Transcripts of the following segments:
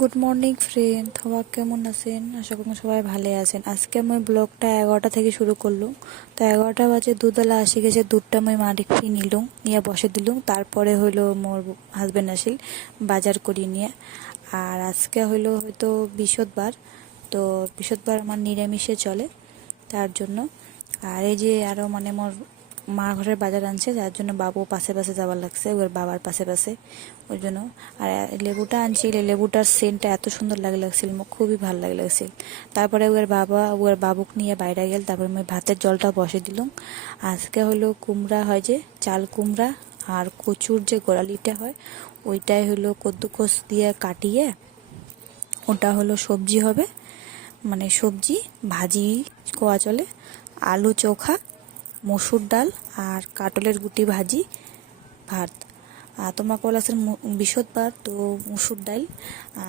Good morning friend, সবাই কেমন আছেন? আশা করি সবাই ভালো আছেন। আজকে আমি ব্লগটা 11টা থেকে শুরু করলাম। তো 11টা বাজে দুধওয়ালা আসি গেছে, দুধটা আমি মাটি নিলুম, নিয়ে বসে দিলুম। তারপরে হইলো মোর হাজবেন্ড আসিল বাজার করি নিয়ে। আর আজকে হইলো হয়তো বৃহস্পতিবার, তো বৃহস্পতিবার আমার নিরামিষে চলে, তার জন্য। আর এই যে আরও মানে মোর মা ঘরের বাজার আনছে, যার জন্য বাবু পাশে পাশে যাবার লাগছে, ওর বাবার পাশে পাশে, ওই জন্য। আর লেবুটা আনছিল, লেবুটার সেন্টটা এত সুন্দর লাগছিল, মোক খুবই ভালো লাগছিল। তারপরে ওর বাবুক নিয়ে বাইরে গেল, তারপরে আমি ভাতের জলটা বসে দিলাম। আজকে হলো কুমড়া হয় যে, চাল কুমড়া, আর কচুর যে গোড়ালিটা হয়, ওইটাই হলো কদ্দুকস দিয়ে কাটিয়ে ওটা হলো সবজি হবে, মানে সবজি ভাজি কোয়া চলে। আলু চোখা, মসুর ডাল, আর কাটলের গুটি ভাজি, ভাত। আর তোমার কল আছে বৃহস্পতিবার, তো মসুর ডাল।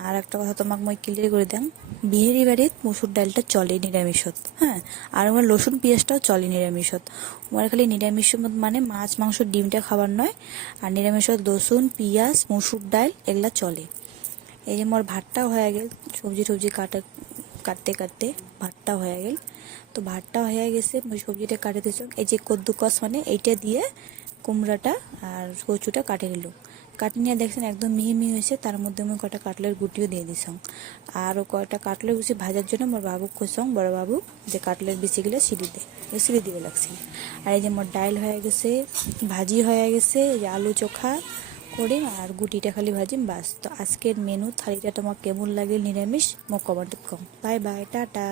আর একটা কথা তোমাকে মই ক্লিয়ার করে দিলাম, বিহেরি বাড়িত মসুর ডালটা চলে নিরামিষত, হ্যাঁ। আর আমার রসুন পেঁয়াজটাও চলে নিরামিষত। আমার খালি নিরামিষ মানে মাছ মাংস ডিমটা খাবার নয়। আর নিরামিষত রসুন পেঁয়াজ মসুর ডাল এগুলা চলে। এই যে মোর ভাতটা হয়ে গেল, সবজি টবজি কাটতে কাটতে ভাতটা হয়ে গেল। তো ভাতটা হয়ে গেছে, সবজিটা কাটে দিয়েছ। এই যে কদ্দুকস মানে এইটা দিয়ে কুমড়াটা আর কচুটা কাটে নিল। কাটে নিয়ে দেখছেন একদম মিহি মিহি হয়েছে। তার মধ্যে আমি কটা কাটলের গুটিও দিয়ে দিছাম। আর কয়টা কাটলের গুছি ভাজার জন্য মোর বাবুক কইসং, বড় বাবু, যে কাটলের বিচিগুলো সিঁড়ি দিবে লাগছে। আর এই যে মোর ডাইল হয়ে গেছে, ভাজি হয়ে গেছে, এই যে আলু চোখা করে, আর গুটিটা খালি ভাজিম, বাস। তো আজকের মেনু থালিটা তোমার কেমন লাগে নিরামিষ মোক কমেন্টে কম। Bye bye, tata.